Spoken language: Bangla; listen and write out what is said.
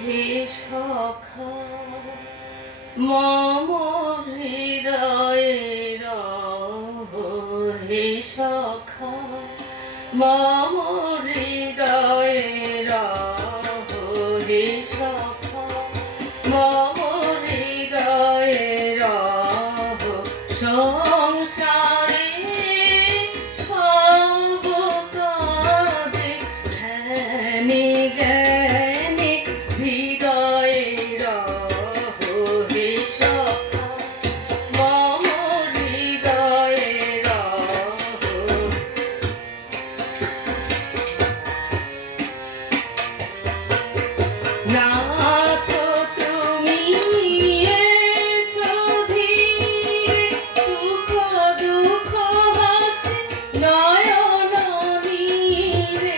হে সখা মম হৃদয়ে রহ, হে সখা মম হৃদয়ে রহ, হে সখা মম হৃদয়ে রহ। সংসারে সব কাজে ধ্যানে জ্ঞানে হৃদয়ে রহ, হে সখা মম হৃদয়ে রহ। নাথ তুমি এসো ধীরে, সুখ দুঃখ হাসি নয়ন নীরে।